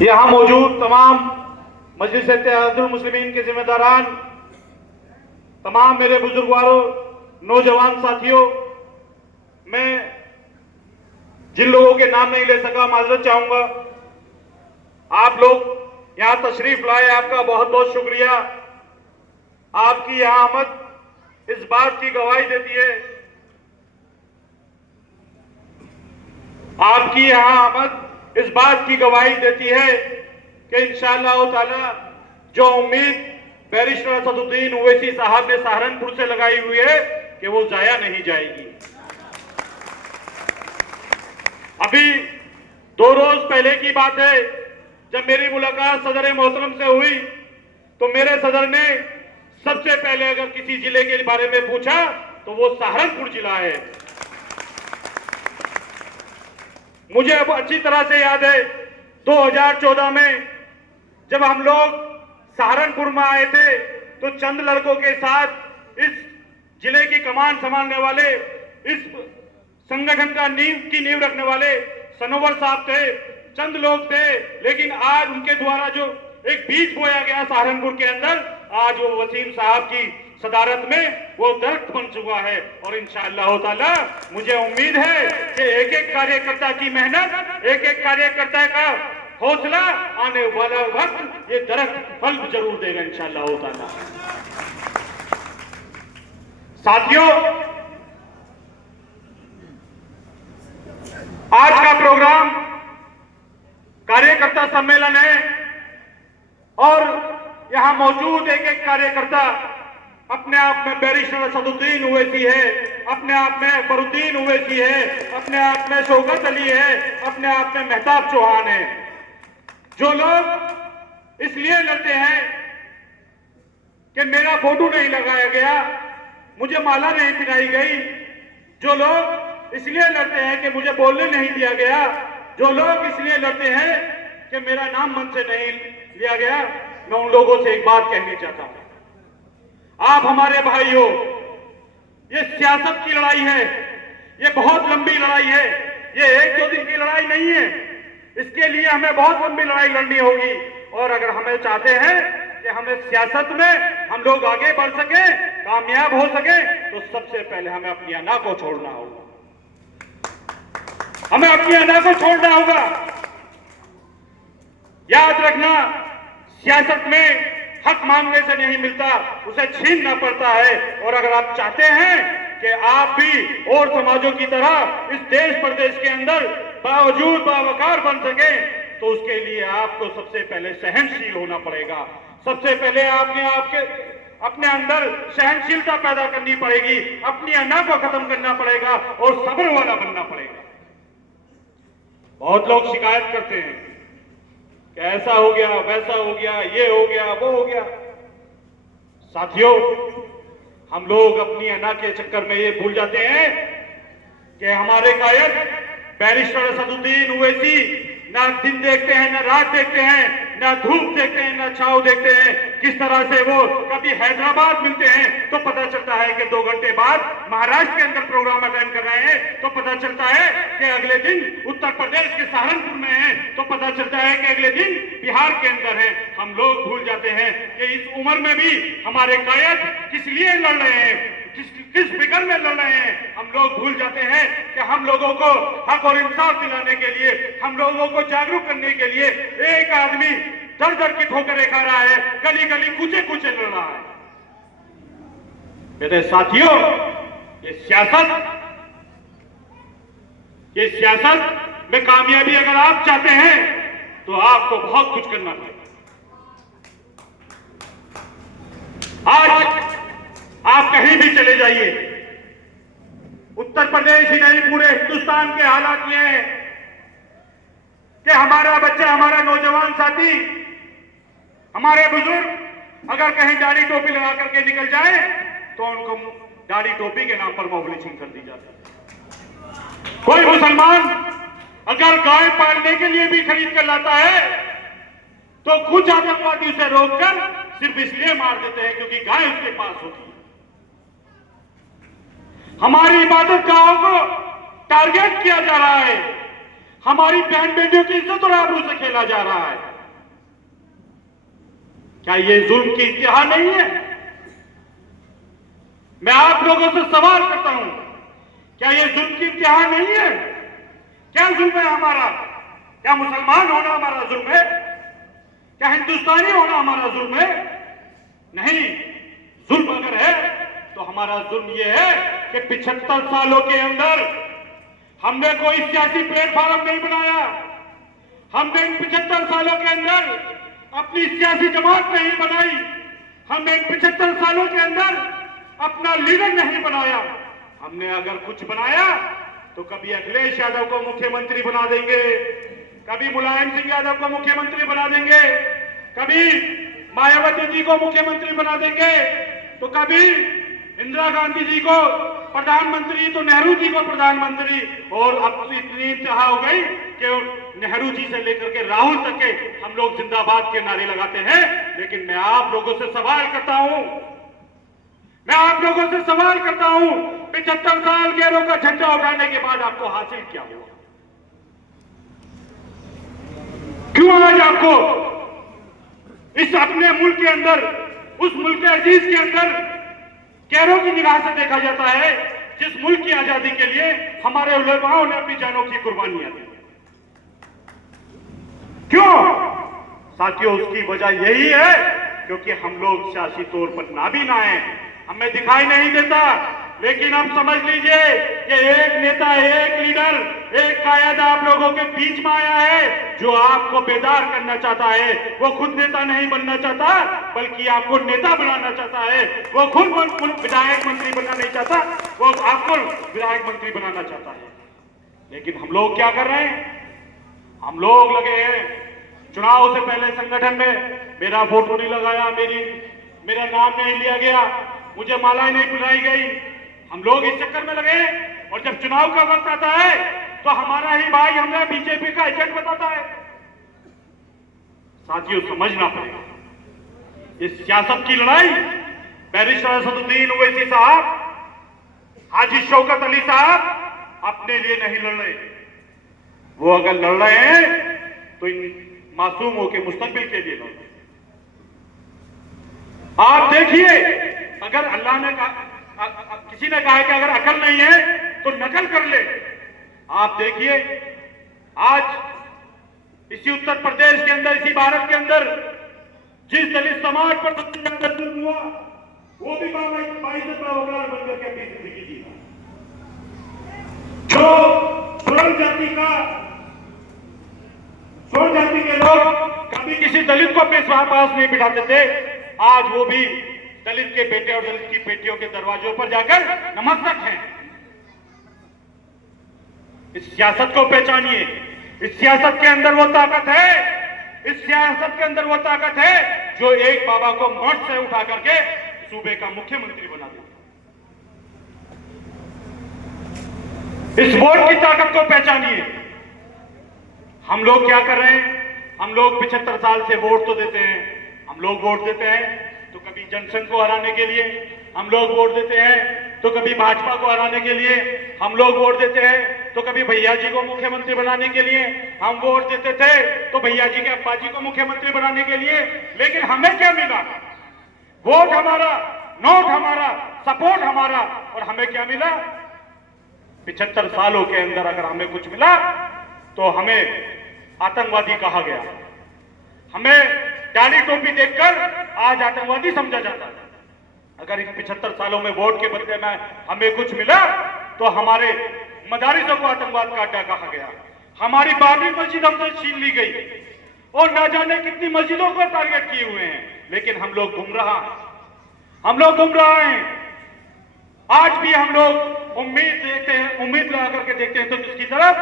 यहाँ मौजूद तमाम मजलिस इत्तेहादुल मुस्लिमीन के जिम्मेदारान, तमाम मेरे बुजुर्गवारों, नौजवान साथियों, मैं जिन लोगों के नाम नहीं ले सका माजरत चाहूंगा। आप लोग यहाँ तशरीफ लाए, आपका बहुत बहुत शुक्रिया। आपकी यहाँ आमद इस बात की गवाही देती है, आपकी यहाँ आमद इस बात की गवाही देती है कि इंशाअल्लाह ताला जो उम्मीद बैरिस्टर असदुद्दीन ओवैसी साहब ने सहारनपुर से लगाई हुई है कि वो जाया नहीं जाएगी। अभी 2 रोज पहले की बात है, जब मेरी मुलाकात सदर मोहतरम से हुई तो मेरे सदर ने सबसे पहले अगर किसी जिले के बारे में पूछा तो वो सहारनपुर जिला है। मुझे अब अच्छी तरह से याद है 2014 में जब हम लोग सहारनपुर में आए थे तो चंद लड़कों के साथ इस जिले की कमान संभालने वाले, इस संगठन का नींव रखने वाले सनोवर साहब थे, चंद लोग थे। लेकिन आज उनके द्वारा जो एक बीज बोया गया सहारनपुर के अंदर, आज वो वसीम साहब की सदारत में वो दरख्त बन चुका है। और इंशाअल्लाह ताला मुझे उम्मीद है कि एक एक कार्यकर्ता की मेहनत, एक एक कार्यकर्ता का हौसला, आने वाला वक्त ये दरख्त फल जरूर देगा इंशाअल्लाह ताला। साथियों, आज का प्रोग्राम कार्यकर्ता सम्मेलन है और यहां मौजूद एक एक कार्यकर्ता अपने आप में बैरिस्टर असदुद्दीन ओवैसी है, अपने आप में फरुद्दीन ओवैसी है, अपने आप में शौकत अली है, अपने आप में मेहताब चौहान है। जो लोग इसलिए लड़ते हैं कि मेरा फोटो नहीं लगाया गया, मुझे माला नहीं पहनाई गई, जो लोग इसलिए लड़ते हैं कि मुझे बोलने नहीं दिया गया, जो लोग इसलिए लड़ते हैं कि मेरा नाम मन से नहीं लिया गया, मैं उन लोगों से एक बात कहनी चाहता हूं। आप हमारे भाई हो, ये सियासत की लड़ाई है, ये बहुत लंबी लड़ाई है, ये 1-2 दिन की लड़ाई नहीं है। इसके लिए हमें बहुत लंबी लड़ाई लड़नी होगी। और अगर हमें चाहते हैं कि हमें सियासत में हम लोग आगे बढ़ सके, कामयाब हो सके, तो सबसे पहले हमें अपनी अना को छोड़ना होगा, हमें अपनी अना को छोड़ना होगा। याद रखना, सियासत में हक मांगने से नहीं मिलता, उसे छीनना पड़ता है। और अगर आप चाहते हैं कि आप भी और समाजों की तरह इस देश प्रदेश के अंदर बावजूद बावकार बन सके, तो उसके लिए आपको सबसे पहले सहनशील होना पड़ेगा। सबसे पहले अपने अंदर सहनशीलता पैदा करनी पड़ेगी, अपनी अना को खत्म करना पड़ेगा और सब्र वाला बनना पड़ेगा। बहुत लोग शिकायत करते हैं कि ऐसा हो गया, वैसा हो गया, ये हो गया, वो हो गया। साथियों, हम लोग अपनी अना के चक्कर में ये भूल जाते हैं कि हमारे कायद बैरिस्टर असदुद्दीन ओवैसी ना दिन देखते हैं, ना रात देखते हैं, ना धूप देखते हैं, ना छांव देखते हैं। किस तरह से वो कभी हैदराबाद मिलते हैं तो पता चलता है कि 2 घंटे बाद महाराष्ट्र के अंदर प्रोग्राम अटेंड कर रहे हैं, तो पता चलता है कि अगले दिन उत्तर प्रदेश के सहारनपुर में है, तो पता चलता है कि अगले दिन बिहार के अंदर है। हम लोग भूल जाते हैं कि इस उम्र में भी हमारे कायद किस लिए लड़ रहे हैं, किस फिक्र में लड़ रहे हैं। हम लोग भूल जाते हैं कि हम लोगों को हक और इंसाफ दिलाने के लिए, हम लोगों को जागरूक करने के लिए एक आदमी दर दर की ठोकरें खा रहा है, गली गली कूचे कूचे लड़ रहा है। मेरे साथियों, ये सियासत में कामयाबी अगर आप चाहते हैं तो आपको बहुत कुछ करना पड़ेगा। आज आप कहीं भी चले जाइए, उत्तर प्रदेश ही नहीं पूरे हिंदुस्तान के हालात ये हैं कि हमारा बच्चा, हमारा नौजवान साथी, हमारे बुजुर्ग अगर कहीं दाढ़ी टोपी लगा करके निकल जाए तो उनको दाढ़ी टोपी के नाम पर मोबिलिटी कर दी जाती है। कोई मुसलमान अगर गाय पालने के लिए भी खरीद कर लाता है तो कुछ आतंकवादी उसे रोककर सिर्फ इसलिए मार देते हैं क्योंकि गाय उसके पास होती है। हमारी इबादत गाहों को टारगेट किया जा रहा है, हमारी बहन बेटियों की इज्जत और आबरू से खेला जा रहा है। क्या ये जुल्म की इंतहा नहीं है? मैं आप लोगों से सवाल करता हूं, क्या ये जुल्म की इंतहा नहीं है? क्या जुल्म है हमारा? क्या मुसलमान होना हमारा जुल्म है? क्या हिंदुस्तानी होना हमारा जुल्म है? नहीं, जुल्म अगर है तो हमारा जुल्म यह है कि 75 सालों के अंदर हमने कोई सियासी प्लेटफॉर्म नहीं बनाया। हमने इन 75 सालों के अंदर अपनी सियासी जमात नहीं बनाई। हमने इन 75 सालों के अंदर अपना लीडर नहीं बनाया। हमने अगर कुछ बनाया तो कभी अखिलेश यादव को मुख्यमंत्री बना देंगे, कभी मुलायम सिंह यादव को मुख्यमंत्री बना देंगे, कभी मायावती जी को मुख्यमंत्री बना देंगे, तो कभी इंदिरा गांधी जी को प्रधानमंत्री, तो नेहरू जी को प्रधानमंत्री, और अब तो इतनी इंतहा हो गई कि नेहरू जी से लेकर के राहुल तक के हम लोग जिंदाबाद के नारे लगाते हैं। लेकिन मैं आप लोगों से सवाल करता हूं, 75 साल गैरों का झंडा उठाने के बाद आपको हासिल क्या हुआ? क्यों आज आपको इस अपने मुल्क के अंदर, उस मुल्क के अजीज के अंदर गैरों की निगाह से देखा जाता है, जिस मुल्क की आजादी के लिए हमारे उलेमाओं ने अपनी जानों की कुर्बानियां दी? क्यों साथियों? उसकी वजह यही है क्योंकि हम लोग सियासी तौर पर नाबीना हैं, हमें दिखाई नहीं देता। लेकिन अब समझ लीजिए कि एक नेता, एक लीडर, एक कायद आप लोगों के बीच में आया है जो आपको बेदार करना चाहता है। वो खुद नेता नहीं बनना चाहता बल्कि आपको नेता बनाना चाहता है। वो खुद विधायक मंत्री बनना नहीं चाहता, वो आपको विधायक मंत्री बनाना चाहता है। लेकिन हम लोग क्या कर रहे हैं? हम लोग लगे हैं चुनाव से पहले संगठन में मेरा फोटो नहीं लगाया, मेरा नाम नहीं लिया गया, मुझे मालाएं नहीं पिलाई गई। हम लोग इस चक्कर में लगे और जब चुनाव का वक्त आता है तो हमारा ही भाई हमें बीजेपी का एजेंट बताता है। साथियों, समझना पड़ेगा इस सियासत की लड़ाई बैरिस्टर असदुद्दीन ओवैसी साहब, हाजी शौकत अली साहब अपने लिए नहीं लड़ रहे। वो अगर लड़ रहे हैं तो इन मासूमों के मुस्तकबिल के लिए लड़ रहे हैं। आप देखिए, अगर अल्लाह ने कहा, किसी ने कहा है कि अगर अकल नहीं है तो नकल कर ले। आप देखिए आज इसी उत्तर प्रदेश के अंदर, इसी भारत के अंदर जिस दलित समाज पर जुल्म हुआ वो भी 22 बन करके अपनी जिंदगी जी। जो स्वर्ण जाति के लोग कभी किसी दलित को अपने पास नहीं बिठाते थे, आज वो भी दलित के बेटे और दलित की बेटियों के दरवाजों पर जाकर नमस्कार हैं। इस सियासत को पहचानिए। इस सियासत के अंदर वो ताकत है, इस सियासत के अंदर वो ताकत है जो एक बाबा को मौत से उठा करके सूबे का मुख्यमंत्री बना देता। इस वोट की ताकत को पहचानिए। हम लोग क्या कर रहे हैं? हम लोग 75 साल से वोट तो देते हैं। हम लोग वोट देते हैं तो कभी जनसंघ को हराने के लिए, हम लोग वोट देते हैं तो कभी भाजपा को हराने के लिए, हम लोग वोट देते हैं तो कभी भैया जी को मुख्यमंत्री बनाने के लिए, हम वोट देते थे तो भैया जी के अब्बा जी को मुख्यमंत्री बनाने के लिए। लेकिन हमें क्या मिला? वोट हमारा, नोट हमारा, सपोर्ट हमारा, और हमें क्या मिला? 75 सालों के अंदर अगर हमें कुछ मिला तो हमें आतंकवादी कहा गया, हमें डाली टोपी देखकर आज आतंकवादी समझा जाता है। अगर इन 75 सालों में वोट के बदले में हमें कुछ मिला तो हमारे मदारिसों को आतंकवाद का अड्डा कहा गया, हमारी बाबरी मस्जिद हमसे छीन ली गई और न जाने कितनी मस्जिदों को टारगेट किए हुए हैं। लेकिन हम लोग गुमराह हैं, हम लोग गुमराह हैं। आज भी हम लोग उम्मीद देखते हैं, उम्मीद लगा करके देखते हैं तो किसकी तरफ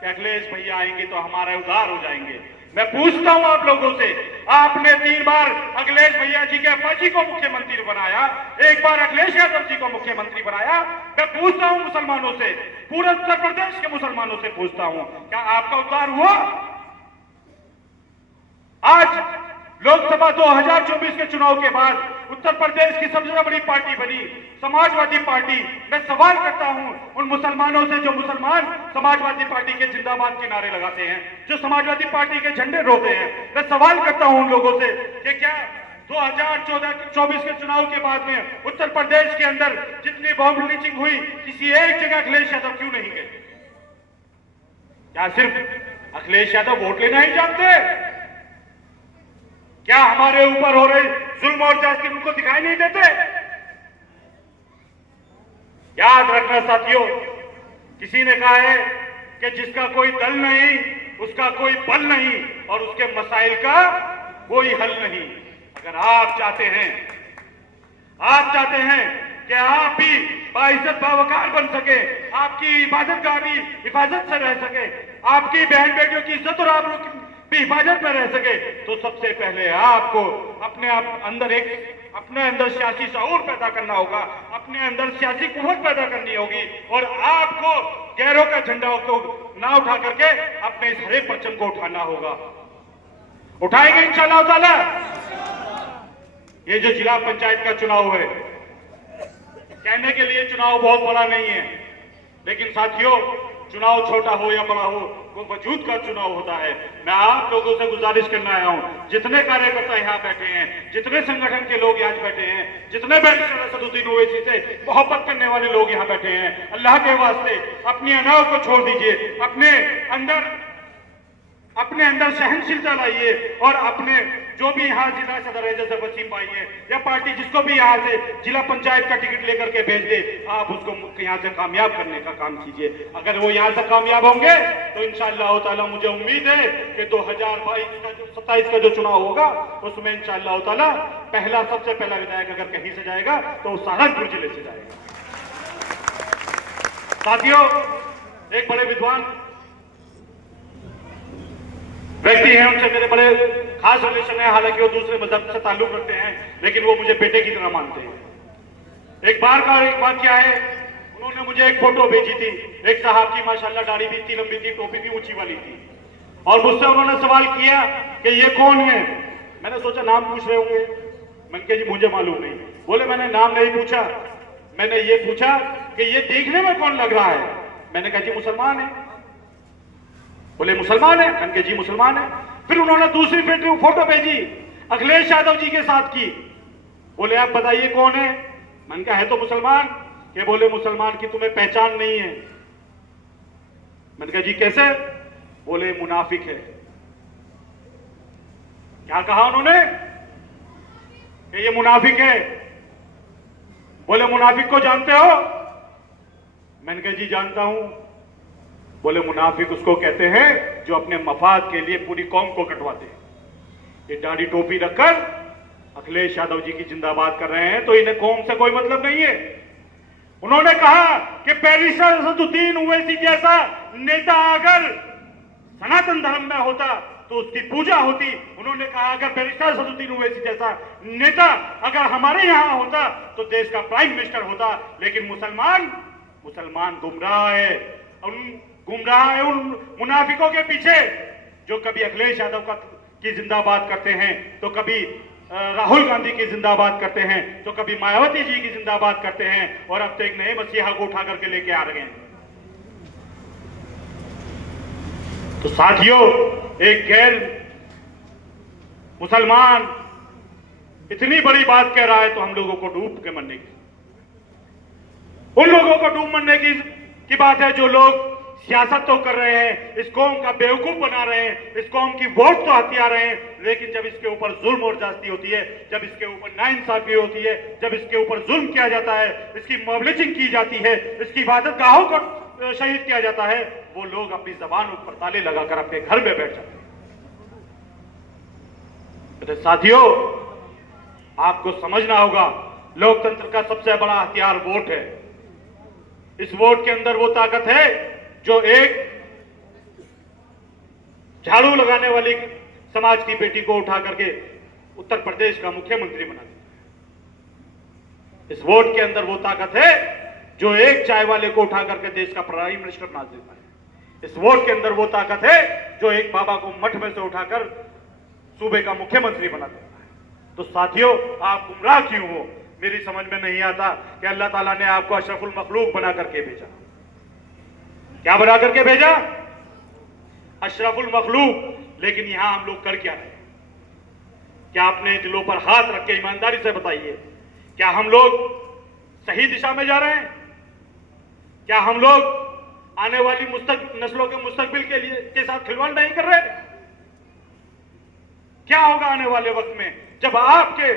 कि अखिलेश भैया आएंगे तो हमारे उद्धार हो जाएंगे। मैं पूछता हूं आप लोगों से, आपने 3 बार अखिलेश भैया जी के अब्बा जी को मुख्यमंत्री बनाया, 1 बार अखिलेश यादव जी को मुख्यमंत्री बनाया। मैं पूछता हूं मुसलमानों से, पूरे उत्तर प्रदेश के मुसलमानों से पूछता हूं, क्या आपका उद्धार हुआ? आज लोकसभा 2024 के चुनाव के बाद उत्तर प्रदेश की सबसे बड़ी पार्टी बनी समाजवादी पार्टी। मैं सवाल करता हूं उन मुसलमानों से जो मुसलमान समाजवादी पार्टी के जिंदाबाद के नारे लगाते हैं, जो समाजवादी पार्टी के झंडे रोते हैं। मैं सवाल करता हूं उन लोगों से कि क्या 2024 के चुनाव के बाद में उत्तर प्रदेश के अंदर जितनी बॉम्ब लीचिंग हुई, किसी एक जगह अखिलेश यादव क्यों नहीं गए? क्या सिर्फ अखिलेश यादव वोट लेना ही जानते हैं? क्या हमारे ऊपर हो रही जुल्म और जाति उनको दिखाई नहीं देते? याद रखना साथियों, किसी ने कहा है कि जिसका कोई दल नहीं उसका कोई बल नहीं और उसके मसाइल का कोई हल नहीं। अगर आप चाहते हैं कि आप भी बाइज्जत बावकार बन सके, आपकी इबादतगाह भी हिफाजत से रह सके, आपकी बहन बेटियों की इज्जत और आबरू भी हिफाजत में रह सके, तो सबसे पहले आपको अपने अंदर सियासी शऊर पैदा करना होगा, अपने अंदर सियासी कुव्वत पैदा करनी होगी और आपको गैरों का झंडा को ना उठा करके अपने इस हरे परचम को उठाना होगा। उठाएंगे इंशाअल्लाह ताला। ये जो जिला पंचायत का चुनाव है, कहने के लिए चुनाव बहुत बड़ा नहीं है, लेकिन साथियों चुनाव छोटा हो या बड़ा हो, वो वजूद का चुनाव होता है। मैं आप लोगों से गुजारिश करना आया हूं, जितने कार्यकर्ता यहाँ बैठे हैं, जितने संगठन के लोग यहाँ बैठे हैं, जितने बैरिस्टर असदुद्दीन ओवैसी से मोहब्बत करने वाले लोग यहाँ बैठे हैं, अल्लाह के वास्ते अपनी अनाव को छोड़ दीजिए, अपने अंदर सहनशीलता लाइए और अपने जो भी यहाँ जिला सदर है जैसे वसीम भाई है या पार्टी जिसको भी यहाँ से जिला पंचायत का टिकट लेकर के भेज दे, आप उसको यहाँ से कामयाब करने का काम कीजिए। अगर वो यहाँ से कामयाब होंगे तो इंशाअल्लाह ताला मुझे उम्मीद है कि 2027 का जो चुनाव होगा उसमें इंशाअल्लाह ताला सबसे पहला विधायक अगर कहीं से जाएगा तो सहारनपुर जिले से जाएगा। साथियों, एक बड़े विद्वान व्यक्ति हैं, उनसे मेरे बड़े खास रिलेशन है, हालांकि वो दूसरे मजहब से ताल्लुक रखते हैं, लेकिन वो मुझे बेटे की तरह मानते हैं। एक बार क्या है, उन्होंने मुझे एक फोटो भेजी थी, एक साहब की माशाल्लाह दाढ़ी भी इतनी लंबी थी, टोपी भी ऊंची वाली थी, और मुझसे उन्होंने सवाल किया कि ये कौन है। मैंने सोचा नाम पूछ रहे होंगे, मैंने कहा जी मुझे मालूम नहीं। बोले मैंने नाम नहीं पूछा, मैंने ये पूछा कि ये देखने में कौन लग रहा है। मैंने कहा जी मुसलमान है। बोले मुसलमान है? मैंने कहा जी मुसलमान है। फिर उन्होंने दूसरी फोटो भेजी अखिलेश यादव जी के साथ की। बोले आप बताइए कौन है? मैंने कहा है तो मुसलमान। के बोले मुसलमान की तुम्हें पहचान नहीं है। मैंने कहा जी कैसे? बोले मुनाफिक है। क्या कहा उन्होंने? कि ये मुनाफिक है। बोले मुनाफिक को जानते हो? मैंने कहा जी जानता हूं। बोले मुनाफिक उसको कहते हैं जो अपने मफाद के लिए पूरी कौम को कटवाते हैं। ये दाढ़ी टोपी रखकर अखिलेश यादव जी की जिंदाबाद कर रहे हैं तो इन्हें कौम से कोई मतलब नहीं है। उन्होंने कहा कि बैरिस्टर असदुद्दीन ओवैसी जैसा नेता अगर सनातन धर्म में होता तो उसकी पूजा होती। उन्होंने कहा अगर बैरिस्टर असदुद्दीन ओवैसी जैसा नेता अगर हमारे यहां होता तो देश का प्राइम मिनिस्टर होता। लेकिन मुसलमान गुमराह है उन मुनाफिकों के पीछे जो कभी अखिलेश यादव की जिंदाबाद करते हैं, तो कभी राहुल गांधी की जिंदाबाद करते हैं, तो कभी मायावती जी की जिंदाबाद करते हैं, और अब तो एक नए मसीहा को उठा करके लेके आ रहे हैं। तो साथियों, एक गैर मुसलमान इतनी बड़ी बात कह रहा है तो हम लोगों को डूब के मरने की, उन लोगों को डूब मरने की बात है जो लोग सियासत तो कर रहे हैं, इस कौम का बेवकूफ बना रहे हैं, इस कौम की वोट तो हथिया रहे हैं, लेकिन जब इसके ऊपर जुल्म और ज्यादती होती है, जब इसके ऊपर नाइंसाफी होती है, जब इसके ऊपर जुल्म किया जाता है, इसकी मॉबलिचिंग की जाती है, इसकी इबादतगाहों को शहीद किया जाता है, वो लोग अपनी जबान ऊपर ताले लगाकर अपने घर में बैठ जाते हैं। साथियों, आपको समझना होगा लोकतंत्र का सबसे बड़ा हथियार वोट है। इस वोट के अंदर वो ताकत है जो एक झाड़ू लगाने वाली समाज की बेटी को उठा करके उत्तर प्रदेश का मुख्यमंत्री बना देता है। इस वोट के अंदर वो ताकत है जो एक चाय वाले को उठा करके देश का प्राइम मिनिस्टर बना देता है। इस वोट के अंदर वो ताकत है जो एक बाबा को मठ में से उठाकर सूबे का मुख्यमंत्री बना देता है। तो साथियों, आप गुमराह क्यों हो, मेरी समझ में नहीं आता कि अल्लाह ताला ने आपको अशरफुल मखलूक बना करके भेजा। क्या बना करके भेजा? अशरफुल मखलूक। लेकिन यहां हम लोग कर क्या रहे हैं? क्या अपने दिलों पर हाथ रख के ईमानदारी से बताइए, क्या हम लोग सही दिशा में जा रहे हैं? क्या हम लोग आने वाली नस्लों के मुस्तकबिल के साथ खिलवाड़ नहीं कर रहे? क्या होगा आने वाले वक्त में जब आपके